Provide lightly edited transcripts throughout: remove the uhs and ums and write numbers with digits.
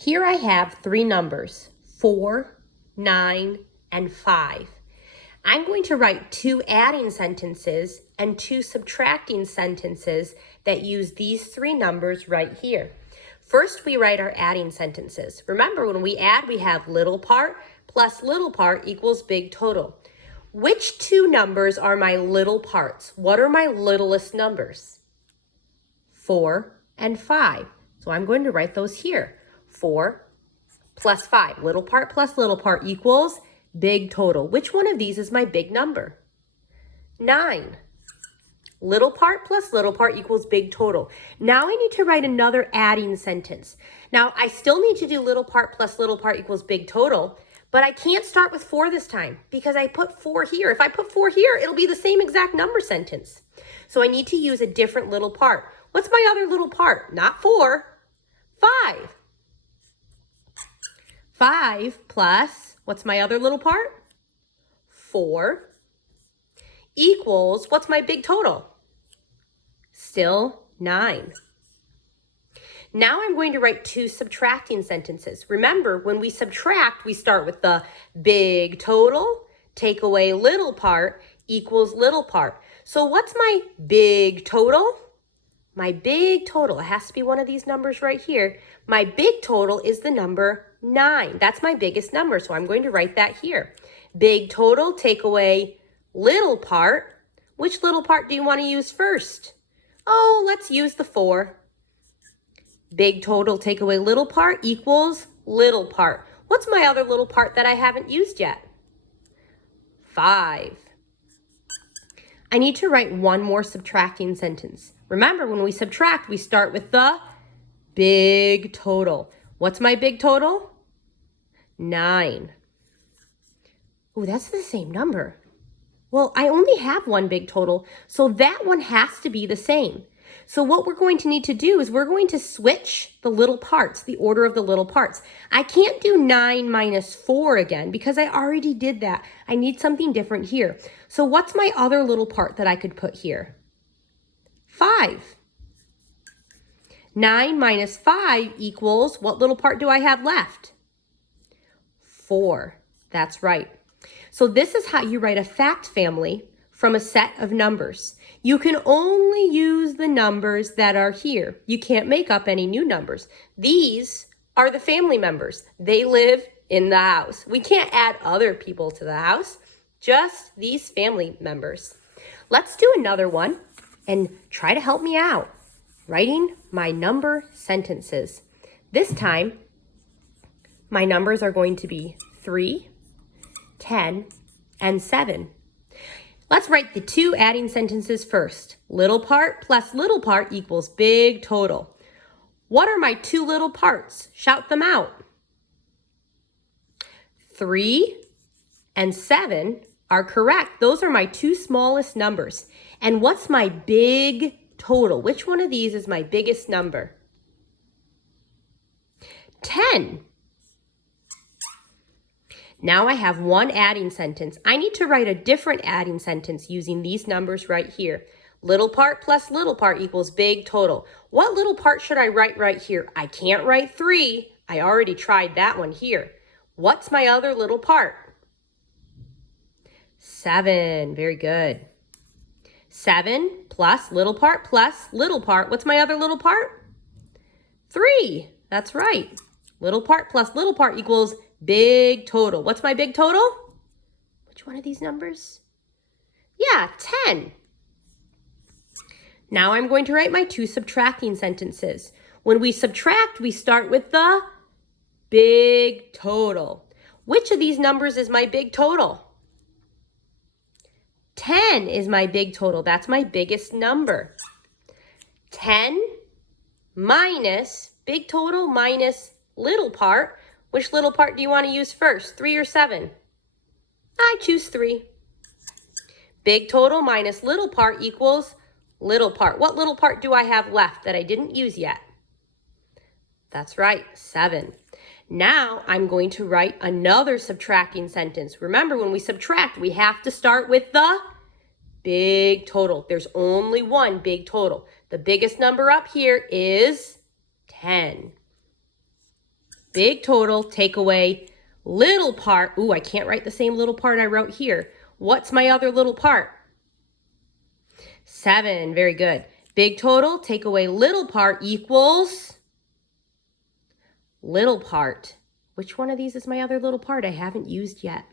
Here I have three numbers, 4, 9, and 5. I'm going to write two adding sentences and two subtracting sentences that use these three numbers right here. First, we write our adding sentences. Remember, when we add, we have little part plus little part equals big total. Which two numbers are my little parts? What are my littlest numbers? 4 and 5. So I'm going to write those here. 4 plus 5. Little part plus little part equals big total. Which one of these is my big number? 9. Little part plus little part equals big total. Now I need to write another adding sentence. Now I still need to do little part plus little part equals big total, but I can't start with 4 this time because I put 4 here. If I put 4 here, it'll be the same exact number sentence. So I need to use a different little part. What's my other little part? Not 4, 5. 5 plus, what's my other little part? 4 equals, what's my big total? Still 9. Now I'm going to write two subtracting sentences. Remember, when we subtract, we start with the big total, take away little part, equals little part. So what's my big total? My big total, it has to be one of these numbers right here. My big total is the number 9. That's my biggest number, so I'm going to write that here. Big total, take away little part. Which little part do you want to use first? Oh, let's use the 4. Big total, take away little part equals little part. What's my other little part that I haven't used yet? 5. I need to write one more subtracting sentence. Remember, when we subtract, we start with the big total. What's my big total? 9. Oh, that's the same number. Well, I only have one big total, so that one has to be the same. So what we're going to need to do is we're going to switch the little parts, the order of the little parts. I can't do 9 minus 4 again because I already did that. I need something different here. So what's my other little part that I could put here? 5. 9 minus 5 equals, what little part do I have left? 4. That's right. So this is how you write a fact family from a set of numbers. You can only use the numbers that are here. You can't make up any new numbers. These are the family members. They live in the house. We can't add other people to the house, just these family members. Let's do another one and try to help me out writing my number sentences. This time, my numbers are going to be 3, 10, and 7. Let's write the two adding sentences first. Little part plus little part equals big total. What are my two little parts? Shout them out. 3 and 7 are correct. Those are my two smallest numbers. And what's my big total? Which one of these is my biggest number? 10. Now I have one adding sentence. I need to write a different adding sentence using these numbers right here. Little part plus little part equals big total. What little part should I write right here? I can't write 3. I already tried that one here. What's my other little part? 7. Very good. 7 plus little part plus little part. What's my other little part? 3. That's right. Little part plus little part equals big total. What's my big total? Which one of these numbers? Yeah, 10. Now I'm going to write my two subtracting sentences. When we subtract, we start with the big total. Which of these numbers is my big total? 10 is my big total. That's my biggest number. 10 minus big total minus little part. Which little part do you want to use first, 3 or 7? I choose 3. Big total minus little part equals little part. What little part do I have left that I didn't use yet? That's right, 7. Now I'm going to write another subtracting sentence. Remember, when we subtract, we have to start with the big total. There's only one big total. The biggest number up here is 10. big total, take away little part. Ooh, I can't write the same little part I wrote here. What's my other little part? 7, very good. Big total, take away little part equals little part. Which one of these is my other little part I haven't used yet?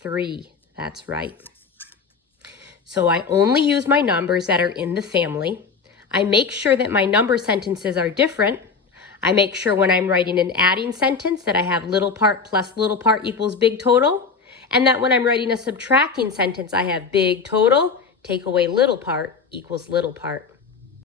3, that's right. So I only use my numbers that are in the family. I make sure that my number sentences are different. I make sure when I'm writing an adding sentence that I have little part plus little part equals big total. And that when I'm writing a subtracting sentence, I have big total, take away little part equals little part.